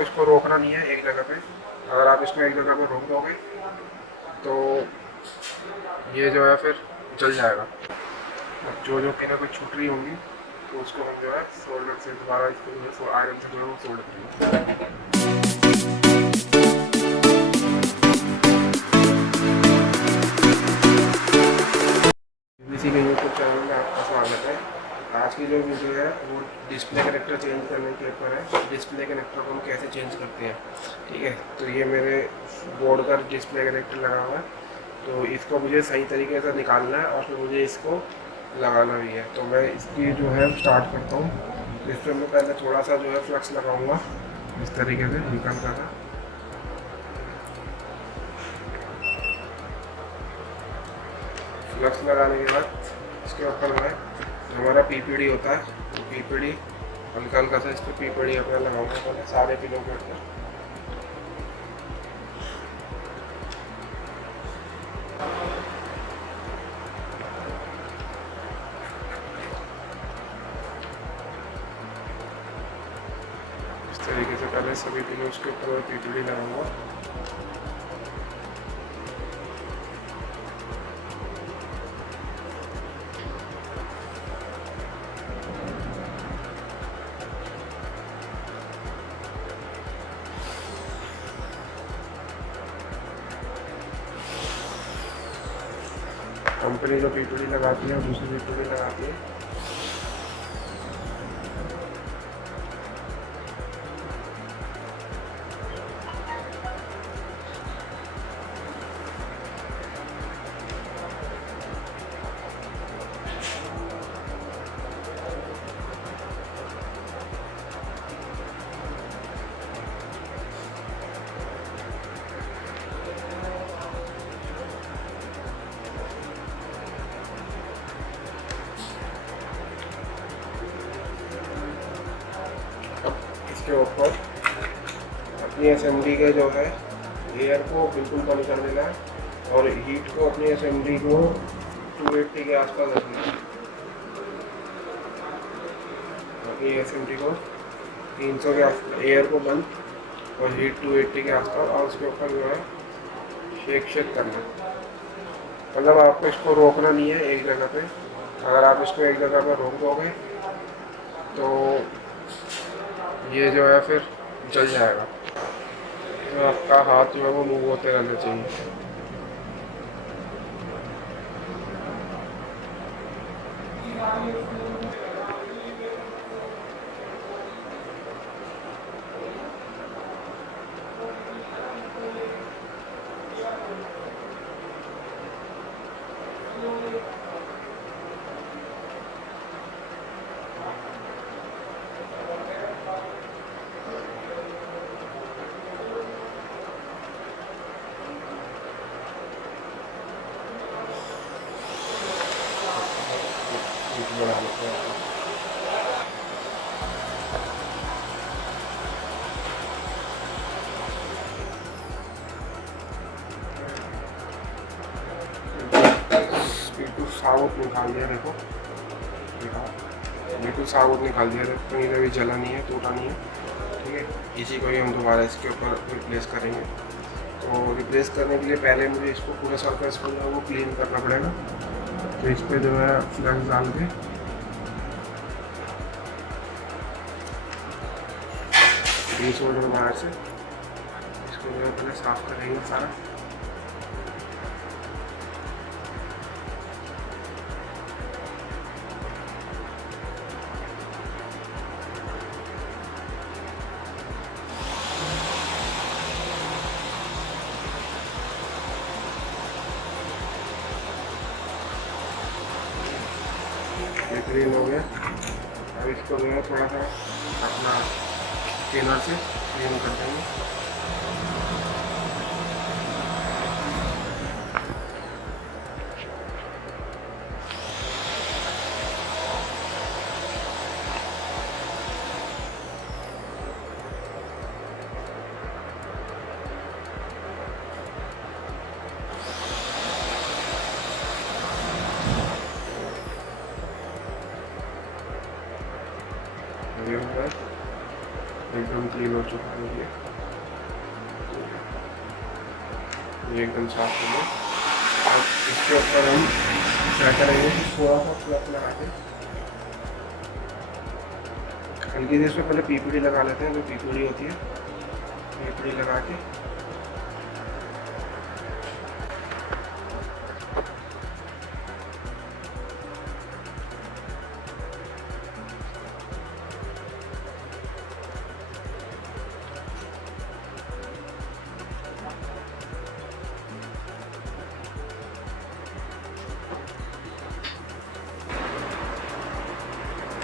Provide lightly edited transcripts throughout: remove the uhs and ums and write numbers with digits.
इसको रोकना नहीं है एक जगह पे। अगर आप इसको एक जगह पे रोक दोगे तो ये जो है फिर जल जाएगा। जो जो पिनें कुछ छूट रही होंगी तो उसको हम जो है सोल्डर से दोबारा इसको जो है आयरन से जो है वो सोल्डर करेंगे। पीवीसी के यूट्यूब चैनल में आपका स्वागत है। आज की जो वीडियो है वो डिस्प्ले कनेक्टर चेंज करने के ऊपर है। डिस्प्ले कनेक्टर को हम कैसे चेंज करते हैं, ठीक है। तो ये मेरे बोर्ड का डिस्प्ले कनेक्टर लगा हुआ है, तो इसको मुझे सही तरीके से निकालना है और फिर मुझे इसको लगाना भी है। तो मैं इसकी जो है स्टार्ट करता हूँ। इसमें मैं पहले थोड़ा सा जो है फ्लक्स लगाऊंगा इस तरीके से निकल कर। फ्लक्स लगाने के बाद इसके ऊपर मैं जो हमारा पीपीडी होता है तो पीपीडी हल्का हल्का सा इस पर पीपीडी अपना लगाऊंगा पहले सारे पिनों के ऊपर। इस तरीके से पहले सभी पिनों के ऊपर मैं पीपीडी लगाऊंगा। कंपनी जो पीपीडी लगाती है दूसरी पीपीडी लगाती है। इसके ऊपर अपनी असेंबली के जो है एयर को बिल्कुल बंद कर देना है और हीट को अपनी असेंबली को 280 के आसपास रखना है। अपनी असेंबली को 300 के आसपास एयर को बंद और हीट 280 के आसपास, और उसके ऊपर जो है शेक करना है। मतलब आपको इसको रोकना नहीं है एक जगह पे। अगर आप इसको एक जगह पर रोक दोगे तो ये जो है फिर जल जाएगा। तो आपका हाथ जो है वो मूव होते रहना चाहिए। बना लेते हैं। बिल्कुल साबुत निकाल दिया, देखो बिल्कुल साबुत निकाल दिया। देखो कहीं से भी जला नहीं है, टूटा नहीं है, ठीक है। इसी को ही हम दोबारा इसके ऊपर रिप्लेस करेंगे। तो रिप्लेस करने के लिए पहले मुझे इसको पूरा सरफेस को जो है वो क्लीन करना पड़ेगा। तो इस पर जो है फ्लक्स डाल के सोल्डर वायर से इसको जो है पहले साफ करेंगे सारा। ये क्लीन हो गया। अब इसको जो है थोड़ा सा अपना स्केलर से क्लीन कर देंगे। ये होगा एकदम क्लीन हो चुका है ये एकदम साफ हो गया। अब इसके ऊपर हम क्या करेंगे कि थोड़ा सा फ्लफ लगा के हल्की सी इसमें पहले पीपीडी लगा लेते हैं, जो पीपीडी होती है पीपीडी लगा के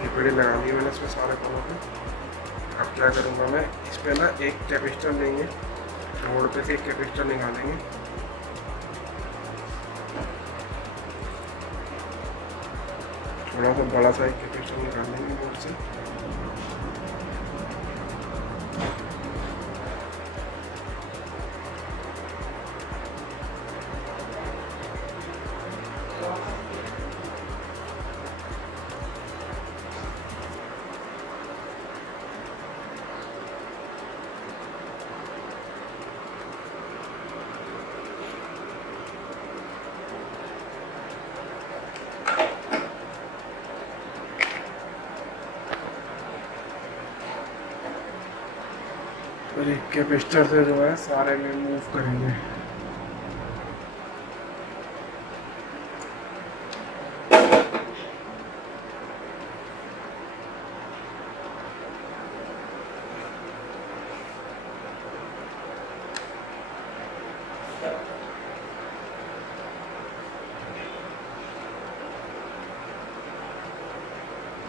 पीपीडी लगा दी मैंने इसमें सारे कोनों पे। अब क्या करूँगा मैं इस पर ना एक कैपेसिटर लेंगे, बोर्ड पे से एक कैपेसिटर निकालेंगे, थोड़ा सा बड़ा सा एक कैपेसिटर निकालेंगे बोर्ड से। और एक कैपेसिटर से जो है सारे में मूव करेंगे।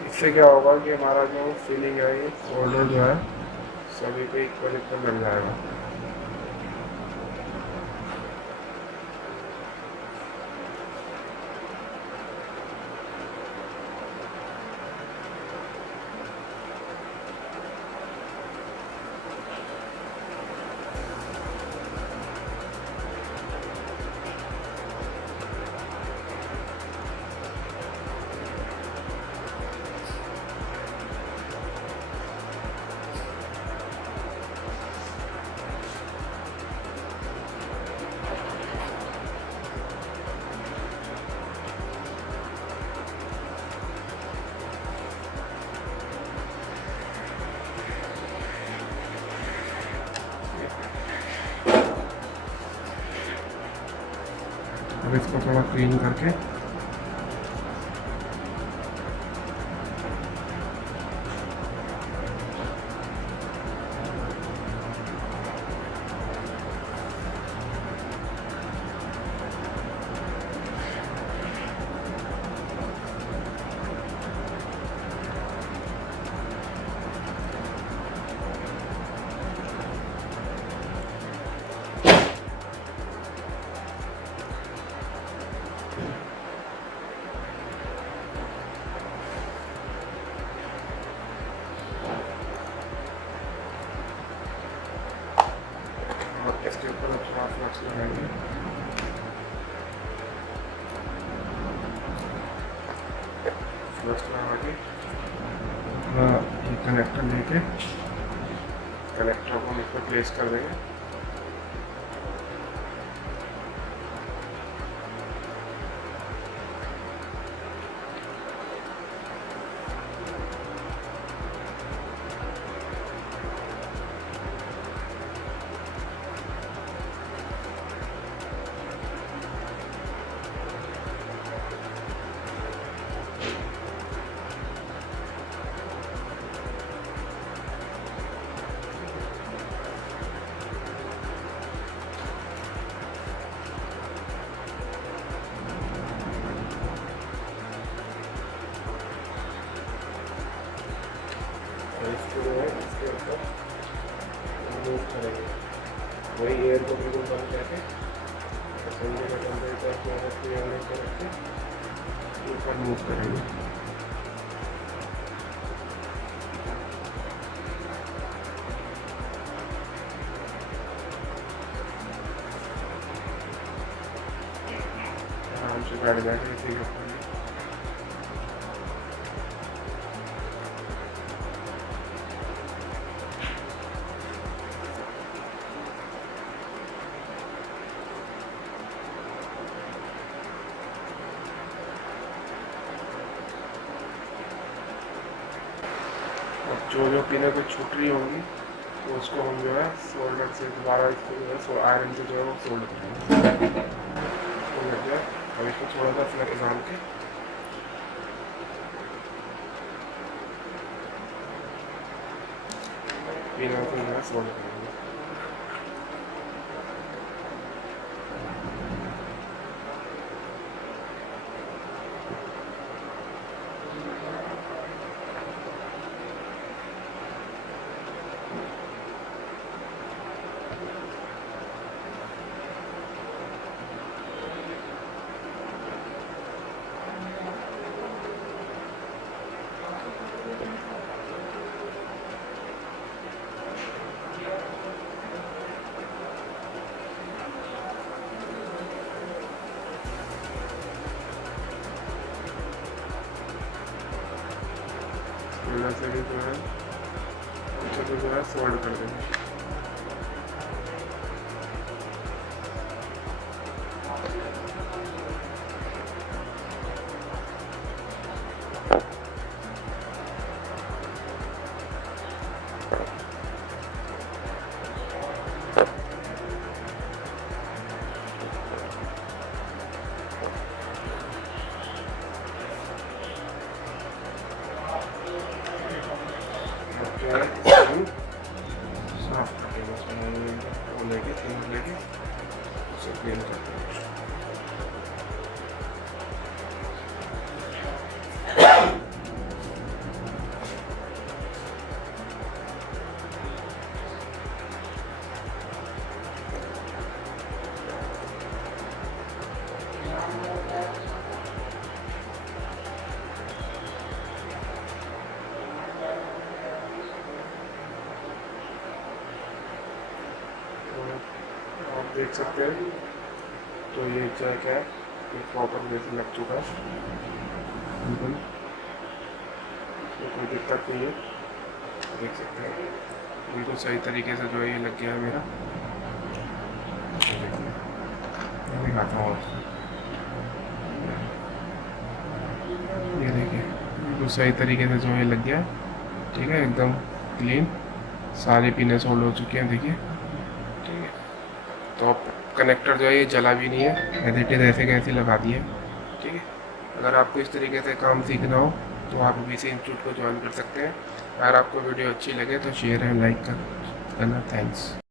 इससे क्या होगा कि हमारा जो फीलिंग है ये फोल्डर जो है सभी पे इक्वल इक्वल लग जाएगा। अब इसको थोड़ा क्लीन करके इसके ऊपर थोड़ा फ्लक्स लगाएंगे। फ्लक्स लगा के ये कनेक्टर लेके कनेक्टर को इस पर प्लेस कर देंगे। इसके ऊपर मूव करेंगे, वही एयर को बिल्कुल बंद करके ठंडे का टेम्परेचर को आने के रख के ऊपर मूव करेंगे। आराम से बैठ बैठे इसी के ऊपर और जो जो पिने कुछ छूट रही होंगी तो उसको हम जो है सोल्डर से दोबारा इसको जो है आयरन से जो है वो सोल्ड करेंगे। तो लग जाए अब इसको थोड़ा सा फ्लैट डाल के पिना को जो है सोल्ड करेंगे। से भी जो है अच्छे से जो है फोल्ड कर देंगे। साफ करके वो लेके उसे क्लीन करते हैं। आप देख सकते हैं तो ये जैक है ये प्रॉपर जैसे लग चुका है बिल्कुल, तो कोई दिक्कत नहीं है। देख सकते हैं बिल्कुल सही तरीके से जो है ये लग गया है मेरा। मैं दिखाता हूँ ये देखिए बिल्कुल सही तरीके से जो है लग गया है। ठीक है एकदम क्लीन, सारे पिने सोल्ड हो चुके हैं देखिए। ठीक है तो अब कनेक्टर जो है ये जला भी नहीं है, एज इट इज़ ऐसे कैसे लगा दिए। ठीक है अगर आपको इस तरीके से काम सीखना हो तो आप BC इंस्टीट्यूट को ज्वाइन कर सकते हैं। अगर आपको वीडियो अच्छी लगे तो शेयर एंड लाइक करना। थैंक्स।